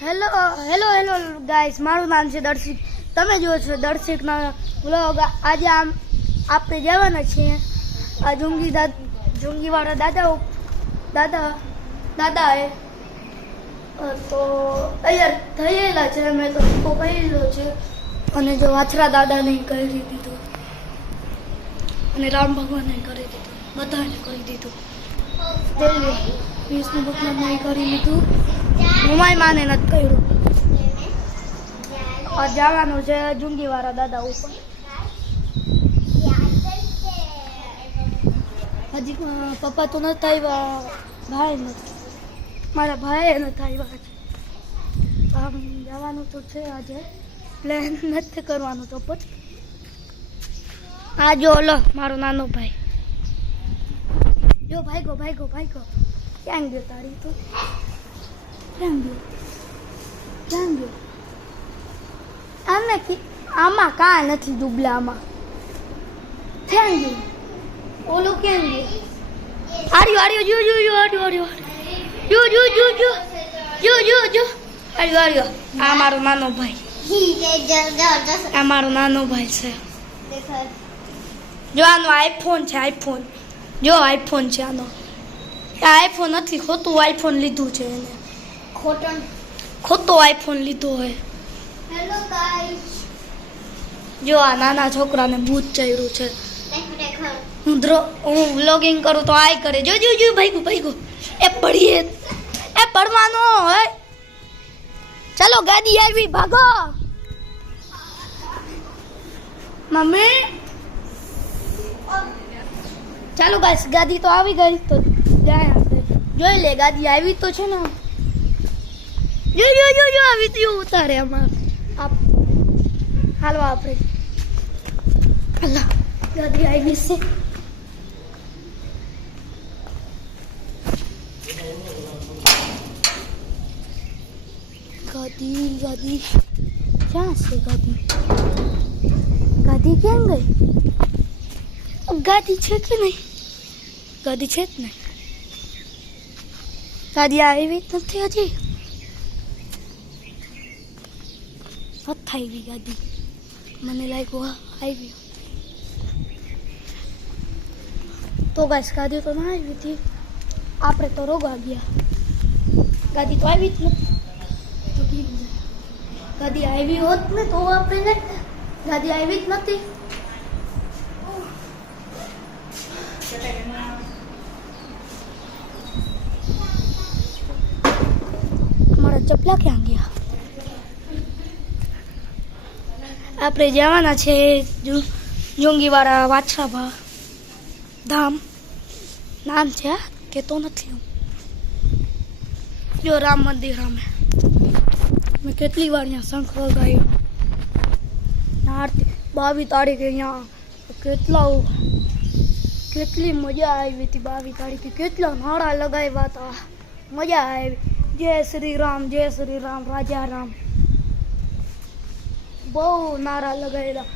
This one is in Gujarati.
હેલો હેલો હેલો ગાઈસ, મારું નામ છે દર્શિક. તમે જુઓ છો દર્શિકના વ્લોગ. આજે આપણે જવાના છીએ આ જુંગીવાળા દાદા એ તો તૈયાર થયેલા છે. મેં તો કહેલો છે અને જો વાછરા દાદાને કરી દીધું અને રામ ભગવાનને કરી દીધું, બધાને કરી દીધું. વિષ્ણુ ભગવાનને કરી લીધું, હુમાય માને નથી કર્યું. જવાનું છે જુંગીવાળા દાદા ઉપર. હજી પપ્પા તો નથી આવ્યા, ભાઈ નથી, મારા ભાઈ નથી આવ્યા છે. આમ જવાનું તો છે. આજે પ્લાન નથી કરવાનું તો પછી આ જો ઓલો મારો નાનો ભાઈ, જો ભાઈગો ક્યાં ગયો તારી તો? ક્યાં ગયો? આમાં કાંઈ નથી ડૂબલામાં. ક્યાં ગયો ઓલો? ક્યાં ગયો? આર્યો જો આર્યો. આ મારો નાનો ભાઈ, છે. જો આનો આઈફોન છે. જો આઈફોન છે આનો. આઈફોન નથી, ખોટું આઈફોન લીધું છે એને. ખોટો આઈફોન લીધો હોય. હેલો ગાઈસ, જો આ નાના છોકરાને ભૂત ચડ્યું છે. હું વ્લોગિંગ કરું તો આય કરે. જો ભાઈગો એ પડીએ, એ પડવાનો હોય. ચાલો ગાડી આવી, ભાગો. મમ્મી ચાલો ગાઈસ, ગાડી તો આવી ગઈ. તો જાય આપણે જોઈ લે, ગાડી આવી તો છે ને. જો આવી તો ઉતારે અમાર. હાલો આપણે ગાડી આવી છે. ગાડી ક્યાં છે? ગાડી ક્યાં ગઈ? ગાડી છે કે નહીં? ગાડી છે જ નહીં. ગાડી આવી નથી હજી. આવી ગાડી, મને લાગ્યું આવી. તો ગાઈસ ગાડી તો ના આવી હતી, આપણે તો રોગા ગયા. ગાડી તો આવી જ નથી. ગાડી આવી હોત ને તો આપણે ગાડી આવી જ નથી. મારા ચપલા ક્યાં ગયા? આપણે જવાના છે જુંગીવાળા વાછરાભા ધામ. નામ છે, કહેતો નથી હું. જો રામ મંદિર સામે. મેં કેટલી વાર અહીંયા શંખ વગાવ્યો. 22 તારીખે અહીંયા કેટલી મજા આવી હતી. 22 તારીખે કેટલા નારા લગાવ્યા હતા, મજા આવી. જય શ્રી રામ, રાજા રામ. બહુ નારા લગાવેલા.